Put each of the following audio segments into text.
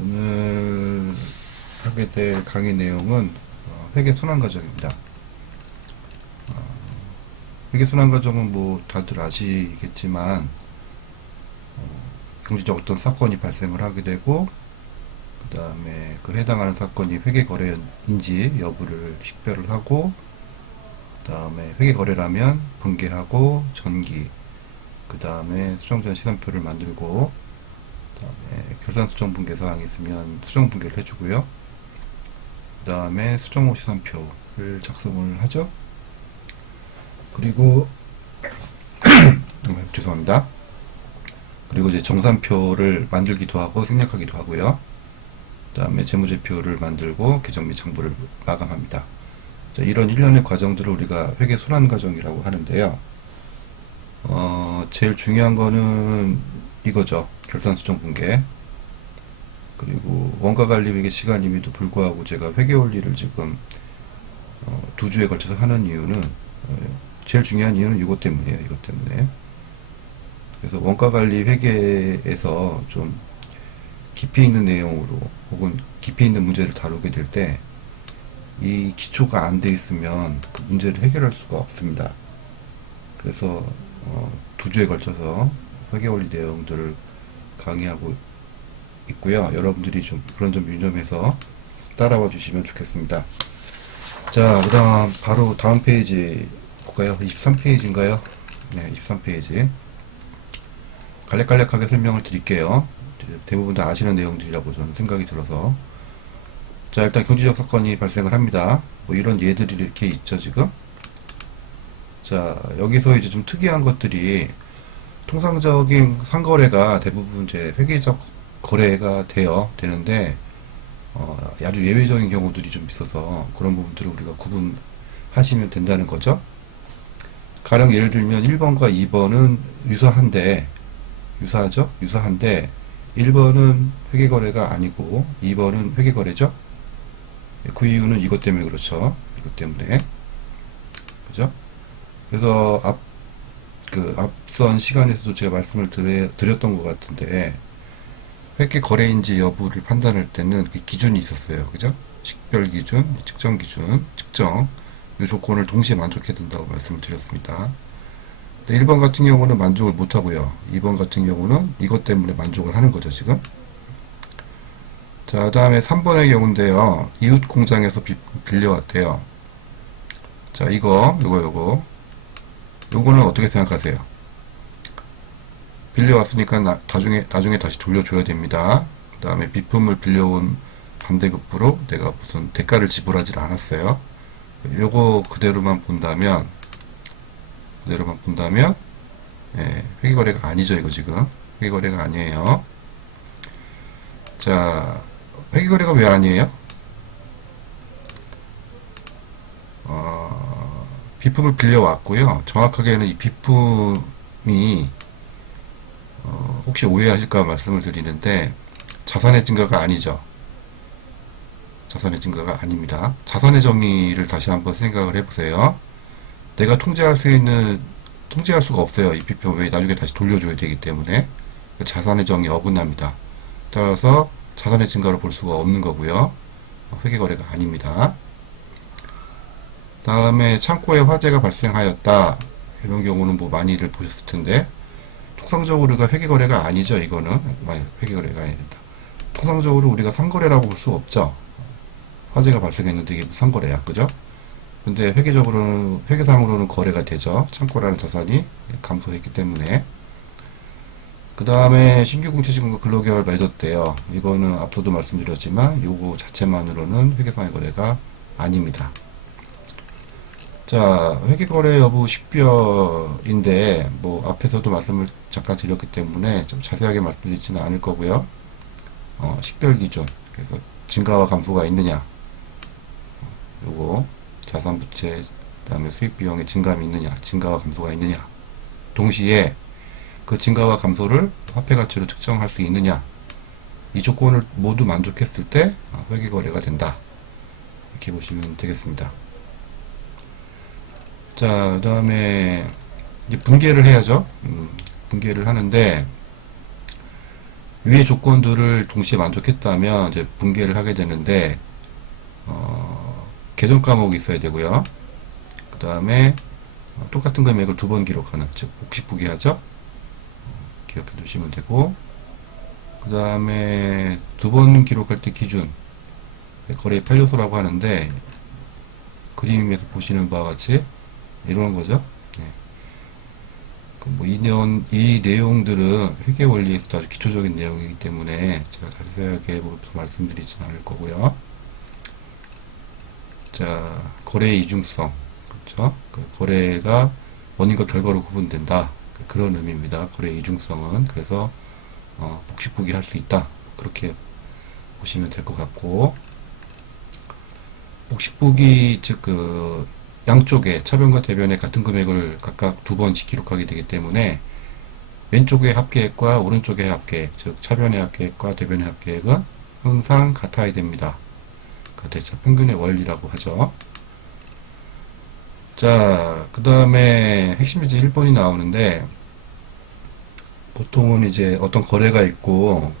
오늘 하게 될 강의 내용은 회계 순환 과정입니다. 회계 순환 과정은 뭐 다들 아시겠지만 경제적 어떤 사건이 발생을 하게 되고 그 다음에 그 해당하는 사건이 회계 거래인지 여부를 식별을 하고 그 다음에 회계 거래라면 분개하고 전기 그 다음에 수정전 시산표를 만들고 그 다음에 결산 수정 분개 사항이 있으면 수정 분개를 해주고요. 그 다음에 수정 후 시산표를 작성을 하죠. 그리고 죄송합니다. 그리고 이제 정산표를 만들기도 하고 생략하기도 하고요. 그 다음에 재무제표를 만들고 계정 및 장부를 마감합니다. 자, 이런 일련의 과정들을 우리가 회계 순환 과정이라고 하는데요. 제일 중요한 거는 이거죠. 결산 수정 분개. 그리고 원가 관리 회계 시간임에도 불구하고 제가 회계 원리를 지금 2주에 걸쳐서 하는 이유는 제일 중요한 이유는 이것 때문이에요. 이것 때문에. 그래서 원가 관리 회계에서 좀 깊이 있는 내용으로 혹은 깊이 있는 문제를 다루게 될 때 이 기초가 안 돼 있으면 그 문제를 해결할 수가 없습니다. 그래서 2주에 걸쳐서 회계 원리 내용들을 강의하고 있고요. 여러분들이 좀 그런 점 유념해서 따라와 주시면 좋겠습니다. 자, 그다음 바로 다음 페이지 볼까요? 23페이지인가요? 네, 23페이지. 간략간략하게 설명을 드릴게요. 대부분 다 아시는 내용들이라고 저는 생각이 들어서. 자, 일단 경제적 사건이 발생을 합니다. 뭐 이런 예들이 이렇게 있죠, 지금. 자, 여기서 이제 좀 특이한 것들이 통상적인 상거래가 대부분 이제 회계적 거래가 되는데 아주 예외적인 경우들이 좀 있어서 그런 부분들을 우리가 구분하시면 된다는 거죠. 가령 예를 들면 1번과 2번은 유사하죠? 유사한데 1번은 회계거래가 아니고 2번은 회계거래죠? 그 이유는 이것 때문에 그렇죠. 이것 때문에. 그죠? 그래서 앞선 시간에서도 제가 말씀을 드렸던 것 같은데, 회계 거래인지 여부를 판단할 때는 그 기준이 있었어요. 그죠? 식별 기준, 측정 기준, 측정. 이 조건을 동시에 만족해야 된다고 말씀을 드렸습니다. 근데 1번 같은 경우는 만족을 못 하고요. 2번 같은 경우는 이것 때문에 만족을 하는 거죠, 지금. 자, 다음에 3번의 경우인데요. 이웃 공장에서 빌려왔대요. 자, 요거는 어떻게 생각하세요? 빌려왔으니까 나중에 다시 돌려줘야 됩니다. 그 다음에 비품을 빌려온 반대급부로 내가 무슨 대가를 지불하지 않았어요. 요거 그대로만 본다면, 예, 회계거래가 아니죠, 이거 지금. 회계거래가 아니에요. 자, 회계거래가 왜 아니에요? 비품을 빌려왔고요. 정확하게는 이 비품이 혹시 오해하실까 말씀을 드리는데 자산의 증가가 아니죠. 자산의 증가가 아닙니다. 자산의 정의를 다시 한번 생각을 해보세요. 내가 통제할 수가 없어요. 이 비품 왜 나중에 다시 돌려줘야 되기 때문에 자산의 정의 어긋납니다. 따라서 자산의 증가로 볼 수가 없는 거고요. 회계거래가 아닙니다. 다음에 창고에 화재가 발생하였다. 이런 경우는 뭐 많이들 보셨을 텐데 통상적으로 우리가 회계거래가 아니죠. 이거는 회계거래가 아니다. 통상적으로 우리가 상거래라고 볼 수 없죠. 화재가 발생했는데 이게 무슨 상거래야, 그죠? 근데 회계상으로는 거래가 되죠. 창고라는 자산이 감소했기 때문에. 그 다음에 신규 공채시공과 근로계약을 맺었대요. 이거는 앞서도 말씀드렸지만 요거 자체만으로는 회계상의 거래가 아닙니다. 자, 회계거래 여부 식별인데 뭐 앞에서도 말씀을 잠깐 드렸기 때문에 좀 자세하게 말씀드리지는 않을 거고요. 식별 기준, 그래서 증가와 감소가 있느냐, 요거 자산부채, 그 다음에 수입비용의 증감이 있느냐, 증가와 감소가 있느냐, 동시에 그 증가와 감소를 화폐가치로 측정할 수 있느냐, 이 조건을 모두 만족했을 때 회계거래가 된다. 이렇게 보시면 되겠습니다. 자, 그 다음에 이제 분개를 해야죠. 분개를 하는데 위의 조건들을 동시에 만족했다면 이제 분개를 하게 되는데, 계정 과목이 있어야 되고요. 그 다음에 똑같은 금액을 두 번 기록하는, 즉 복식부기하죠. 기억해 두시면 되고, 그 다음에 두 번 기록할 때 기준, 거래의 8요소라고 하는데, 그림에서 보시는 바와 같이 이런 거죠. 네. 이 내용들은 회계 원리에서도 아주 기초적인 내용이기 때문에 제가 자세하게 말씀드리진 않을 거고요. 자, 거래의 이중성. 그렇죠? 거래가 원인과 결과로 구분된다. 그런 의미입니다. 거래의 이중성은. 그래서, 복식부기 할 수 있다. 그렇게 보시면 될 것 같고, 복식부기, 즉, 양쪽에 차변과 대변에 같은 금액을 각각 두 번씩 기록하게 되기 때문에 왼쪽의 합계액과 오른쪽의 합계액, 즉 차변의 합계액과 대변의 합계액은 항상 같아야 됩니다. 대차 평균의 원리라고 하죠. 자, 그 다음에 핵심 이제 1번이 나오는데, 보통은 이제 어떤 거래가 있고,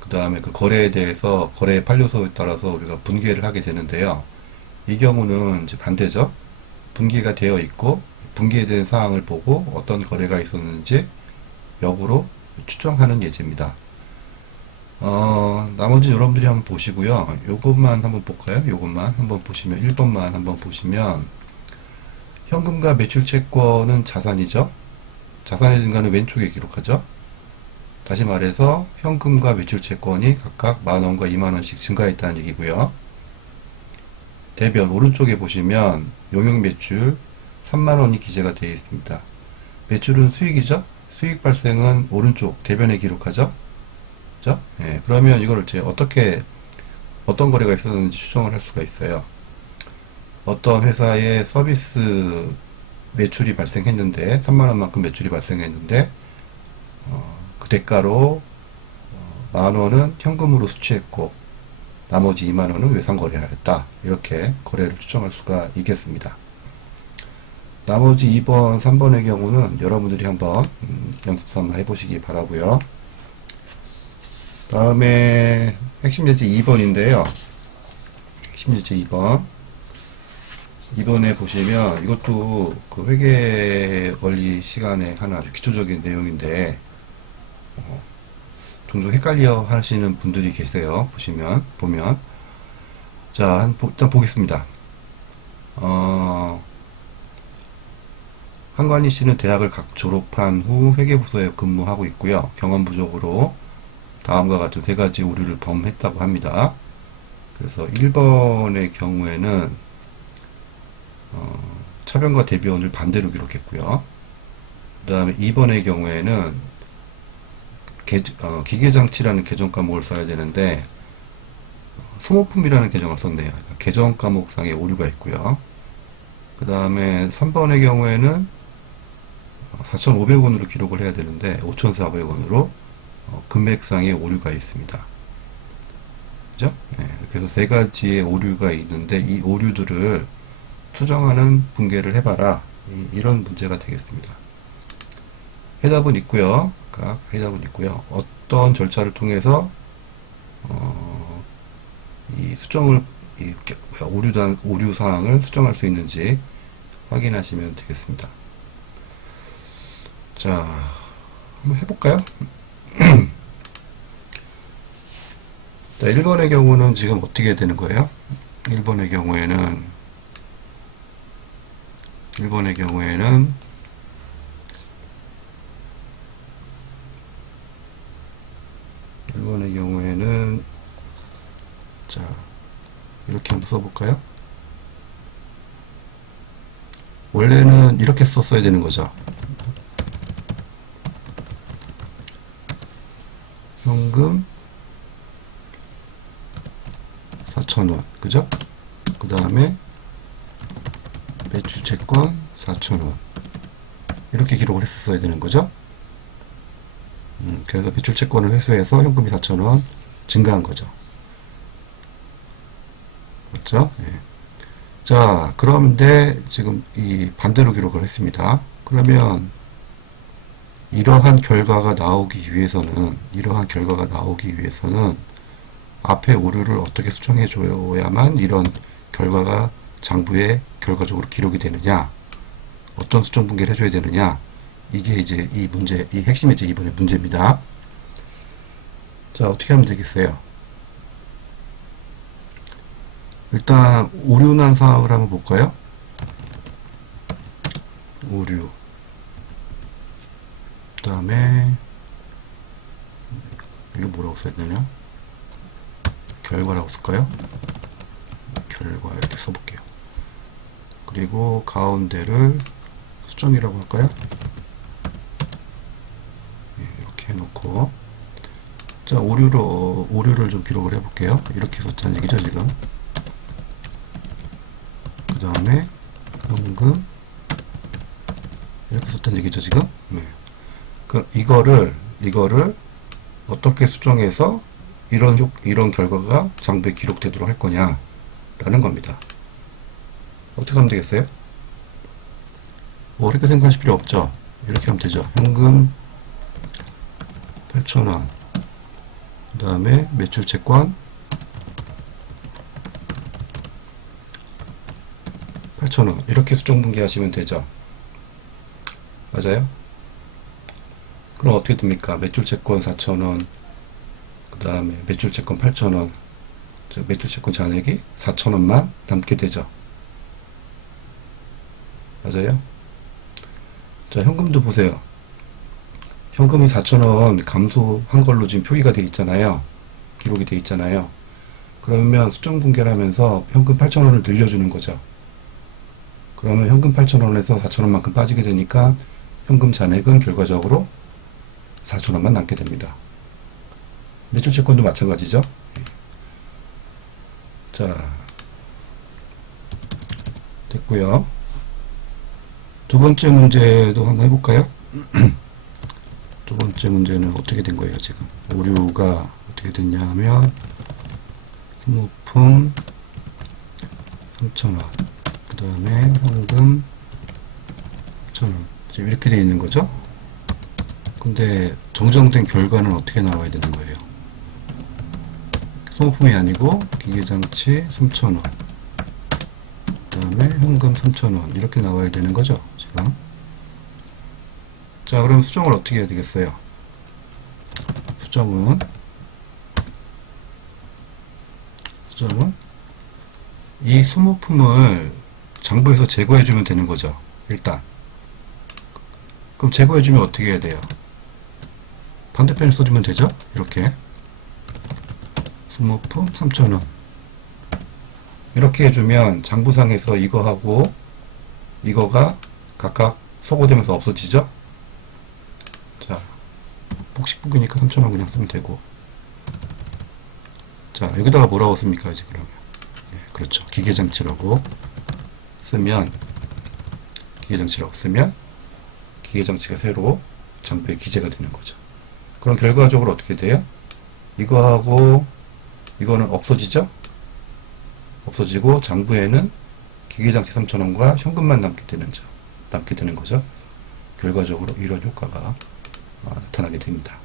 그 다음에 그 거래에 대해서 거래의 판료소에 따라서 우리가 분개를 하게 되는데요. 이 경우는 이제 반대죠. 분기가 되어 있고 분기된 사항을 보고 어떤 거래가 있었는지 역으로 추정하는 예제입니다. 나머지 여러분들이 한번 보시고요. 요것만 한번 볼까요? 요것만 한번 보시면 1번만 한번 보시면 현금과 매출 채권은 자산이죠. 자산의 증가는 왼쪽에 기록하죠. 다시 말해서 현금과 매출 채권이 각각 만원과 2만원씩 증가했다는 얘기고요. 대변 오른쪽에 보시면 용역 매출 3만원이 기재가 되어 있습니다. 매출은 수익이죠? 수익 발생은 오른쪽 대변에 기록하죠? 그죠? 예, 그러면 이거를 이제 어떤 거래가 있었는지 추정을 할 수가 있어요. 어떤 회사의 서비스 매출이 발생했는데, 3만원만큼 매출이 발생했는데, 그 대가로 만원은 현금으로 수취했고, 나머지 2만원은 외상거래하였다. 이렇게 거래를 추정할 수가 있겠습니다. 나머지 2번, 3번의 경우는 여러분들이 한번 연습삼아 해보시기 바라고요. 다음에 핵심 예제 2번인데요. 핵심 예제 2번. 2번에 보시면 이것도 그 회계 원리 시간에 하나 아주 기초적인 내용인데 종종 헷갈려 하시는 분들이 계세요. 보면. 자, 일단 보겠습니다. 한관희 씨는 대학을 각 졸업한 후 회계부서에 근무하고 있고요. 경험 부족으로 다음과 같은 세 가지 오류를 범했다고 합니다. 그래서 1번의 경우에는, 차변과 대변을 반대로 기록했고요. 그 다음에 2번의 경우에는 기계장치라는 계정 과목을 써야 되는데 소모품이라는 계정을 썼네요. 그러니까 계정 과목상에 오류가 있고요. 그 다음에 3번의 경우에는 4,500원으로 기록을 해야 되는데 5,400원으로 금액상에 오류가 있습니다. 그죠? 네, 그래서 세 가지의 오류가 있는데 이 오류들을 수정하는 분개를 해봐라. 이런 문제가 되겠습니다. 해답은 있고요. 각 해답은 있고요. 어떤 절차를 통해서 이 수정을 오류 사항을 수정할 수 있는지 확인하시면 되겠습니다. 자, 한번 해볼까요? 자, 1번의 경우는 지금 어떻게 되는 거예요? 1번의 경우에는 1번의 경우에는 자, 이렇게 한번 써볼까요? 원래는 이렇게 썼어야 되는 거죠. 현금 4,000원, 그죠? 그 다음에 매출 채권 4,000원 이렇게 기록을 했었어야 되는 거죠. 그래서 매출 채권을 회수해서 현금이 4,000원 증가한 거죠. 맞죠? 네. 자, 그런데 지금 이 반대로 기록을 했습니다. 그러면 이러한 결과가 나오기 위해서는 앞에 오류를 어떻게 수정해 줘야만 이런 결과가 장부에 결과적으로 기록이 되느냐, 어떤 수정 분계를 해줘야 되느냐, 이게 이제 이 핵심이 이제 이번에 문제입니다. 자, 어떻게 하면 되겠어요? 일단 오류 난 상황을 한번 볼까요? 오류. 그 다음에 이거 뭐라고 써야 되냐? 결과라고 쓸까요? 결과 이렇게 써볼게요. 그리고 가운데를 수정이라고 할까요? 이렇게 해놓고, 자, 오류를 좀 기록을 해볼게요. 이렇게 썼다는 얘기죠, 지금. 그 다음에 현금 이렇게 썼다는 얘기죠, 지금. 네. 이거를 어떻게 수정해서 이런 결과가 장부에 기록되도록 할 거냐라는 겁니다. 어떻게 하면 되겠어요? 어렵게 생각하실 필요 없죠. 이렇게 하면 되죠. 현금 8,000원, 그 다음에 매출 채권 8,000원, 이렇게 수정 분계하시면 되죠. 맞아요? 그럼 어떻게 됩니까? 매출 채권 4,000원, 그 다음에 매출 채권 8,000원, 매출 채권 잔액이 4,000원만 남게 되죠. 맞아요? 자, 현금도 보세요. 현금이 4,000원 감소한 걸로 지금 표기가 되어 있잖아요. 기록이 되어 있잖아요. 그러면 수정 분계를 하면서 현금 8,000원을 늘려주는 거죠. 그러면 현금 8,000원에서 4,000원만큼 빠지게 되니까 현금 잔액은 결과적으로 4,000원만 남게 됩니다. 매출 채권도 마찬가지죠. 자, 됐고요. 두 번째 문제도 한번 해볼까요? 두 번째 문제는 어떻게 된 거예요, 지금? 오류가 어떻게 됐냐 하면, 소모품 3,000원, 그 다음에 현금 1,000원. 지금 이렇게 되어 있는 거죠? 근데 정정된 결과는 어떻게 나와야 되는 거예요? 소모품이 아니고 기계장치 3,000원, 그 다음에 현금 3,000원, 이렇게 나와야 되는 거죠, 지금. 자, 그럼 수정을 어떻게 해야 되겠어요? 수정은 이 소모품을 장부에서 제거해주면 되는 거죠, 일단. 그럼 제거해주면 어떻게 해야 돼요? 반대편을 써주면 되죠? 이렇게. 소모품 3,000원. 이렇게 해주면 장부상에서 이거하고 이거가 각각 소거되면서 없어지죠? 자, 복식북이니까 3,000원 그냥 쓰면 되고. 자, 여기다가 뭐라고 씁니까, 이제 그러면? 네, 그렇죠. 기계장치라고 쓰면, 기계장치가 새로 장부에 기재가 되는 거죠. 그럼 결과적으로 어떻게 돼요? 이거하고 이거는 없어지죠? 없어지고 장부에는 기계장치 3,000원과 현금만 남게 되는 거죠. 결과적으로 이런 효과가 나타나게 됩니다.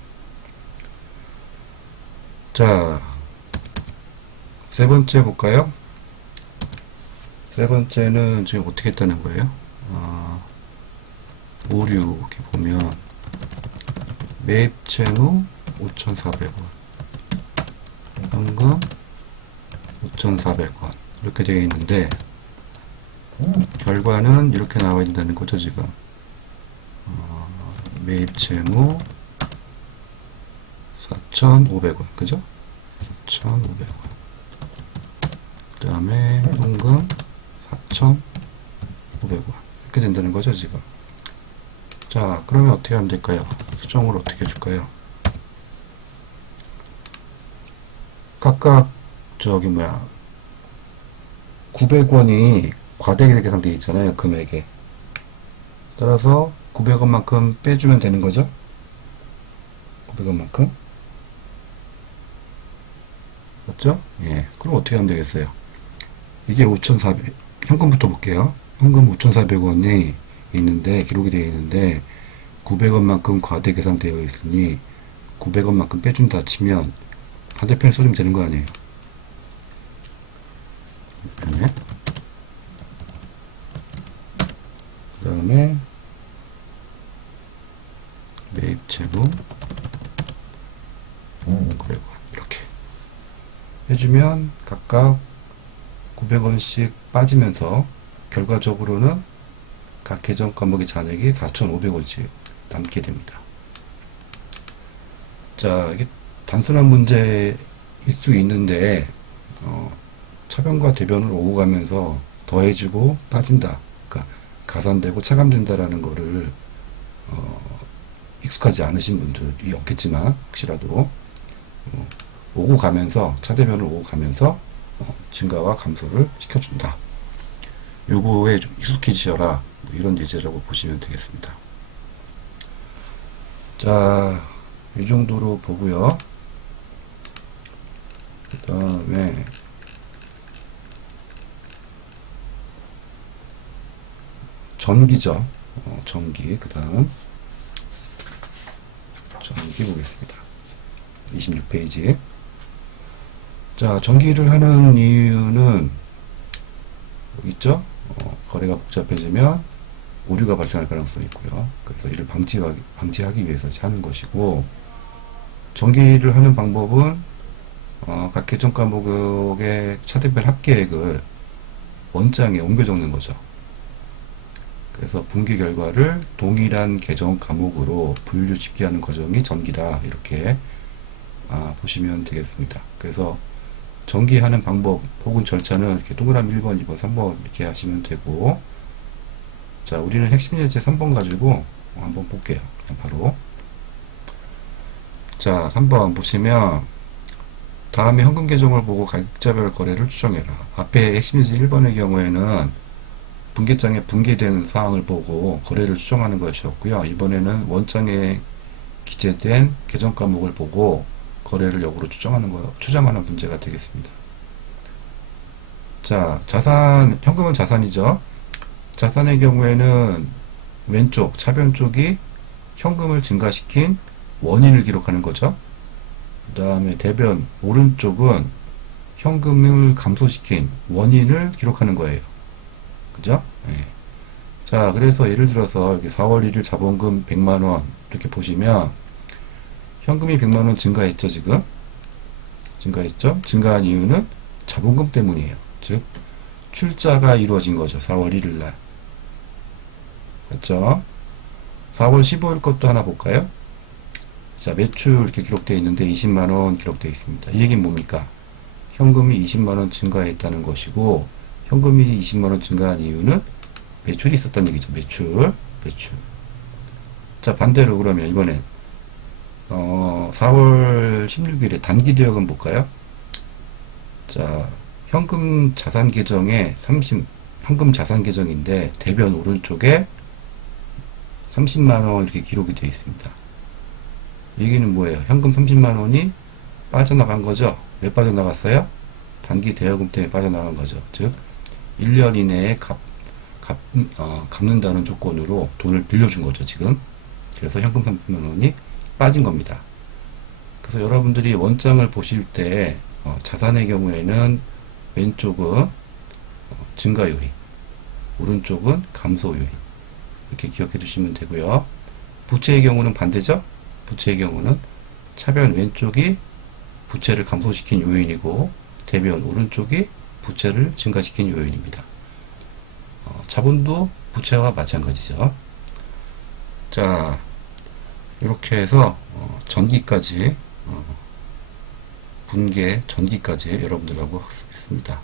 자, 세 번째 볼까요? 세 번째는 지금 어떻게 했다는 거예요? 오류 이렇게 보면 매입 채무 5,400원, 현금 5,400원 이렇게 되어 있는데 결과는 이렇게 나와야 된다는 거죠, 지금. 매입 채무 4,500원, 그죠? 4,500원. 그 다음에 현금 4,500원. 이렇게 된다는 거죠, 지금. 자, 그러면 어떻게 하면 될까요? 수정을 어떻게 해줄까요? 각각, 900원이 과대하게 계산되어 있잖아요, 금액에. 따라서 900원만큼 빼주면 되는 거죠? 900원만큼. 맞죠? 예. 그럼 어떻게 하면 되겠어요? 이게 5,400, 현금부터 볼게요. 현금 5,400원이 있는데, 기록이 되어 있는데, 900원만큼 과대 계산되어 있으니 900원만큼 빼준다 치면 반대편에 써주면 되는 거 아니에요. 네. 그 다음에 매입채무 900원 이렇게 해주면 각각 900원씩 빠지면서 결과적으로는 각 계정 과목의 잔액이 4,500원씩 남게 됩니다. 자, 이게 단순한 문제일 수 있는데 차변과 대변을 오고 가면서 더해지고 빠진다, 그러니까 가산되고 차감된다라는 거를 익숙하지 않으신 분들이 없겠지만 혹시라도 오고 가면서 차대변을 오고 가면서 증가와 감소를 시켜준다. 요거에 좀 익숙해지셔라, 뭐 이런 예제라고 보시면 되겠습니다. 자, 이 정도로 보고요. 그 다음에 전기죠. 전기. 그 다음 전기 보겠습니다. 26페이지. 자, 전기를 하는 이유는 여기 있죠. 거래가 복잡해지면 오류가 발생할 가능성이 있고요. 그래서 이를 방지하기 위해서 하는 것이고, 전기를 하는 방법은 각 계정 과목의 차대별 합계액을 원장에 옮겨 적는 거죠. 그래서 분기 결과를 동일한 계정 과목으로 분류 집계하는 과정이 전기다, 이렇게 보시면 되겠습니다. 그래서 전기하는 방법 혹은 절차는 이렇게 동그라미 1번, 2번, 3번 이렇게 하시면 되고, 자, 우리는 핵심 예제 3번 가지고 한번 볼게요. 그냥 바로. 자, 3번 보시면 다음에 현금 계정을 보고 가격자별 거래를 추정해라. 앞에 핵심 예제 1번의 경우에는 분계장에 분계된 사항을 보고 거래를 추정하는 것이었고요. 이번에는 원장에 기재된 계정 과목을 보고 거래를 역으로 추정하는 문제가 되겠습니다. 자, 현금은 자산이죠. 자산의 경우에는 왼쪽, 차변 쪽이 현금을 증가시킨 원인을 기록하는 거죠. 그 다음에 대변, 오른쪽은 현금을 감소시킨 원인을 기록하는 거예요. 그죠? 네. 자, 그래서 예를 들어서 여기 4월 1일 자본금 100만원 이렇게 보시면 현금이 100만원 증가했죠, 지금? 증가했죠? 증가한 이유는 자본금 때문이에요. 즉, 출자가 이루어진 거죠. 4월 1일 날. 맞죠? 4월 15일 것도 하나 볼까요? 자, 매출 이렇게 기록되어 있는데 20만원 기록되어 있습니다. 이 얘기는 뭡니까? 현금이 20만원 증가했다는 것이고, 현금이 20만원 증가한 이유는 매출이 있었다는 얘기죠. 매출. 자, 반대로 그러면 이번엔 4월 16일에 단기 대여금 볼까요? 자, 현금 자산 계정에 현금 자산 계정인데 대변 오른쪽에 30만원 이렇게 기록이 되어 있습니다. 얘기는 뭐예요? 현금 30만원이 빠져나간 거죠. 왜 빠져나갔어요? 단기 대여금 때문에 빠져나간 거죠. 즉 1년 이내에 갚는다는 조건으로 돈을 빌려준 거죠, 지금. 그래서 현금 30만원이 빠진 겁니다. 그래서 여러분들이 원장을 보실 때 자산의 경우에는 왼쪽은 증가 요인, 오른쪽은 감소 요인, 이렇게 기억해 두시면 되고요. 부채의 경우는 반대죠. 부채의 경우는 차변 왼쪽이 부채를 감소시킨 요인이고 대변 오른쪽이 부채를 증가시킨 요인입니다. 자본도 부채와 마찬가지죠. 자, 이렇게 해서 전기까지 분계 전기까지 여러분들하고 학습했습니다.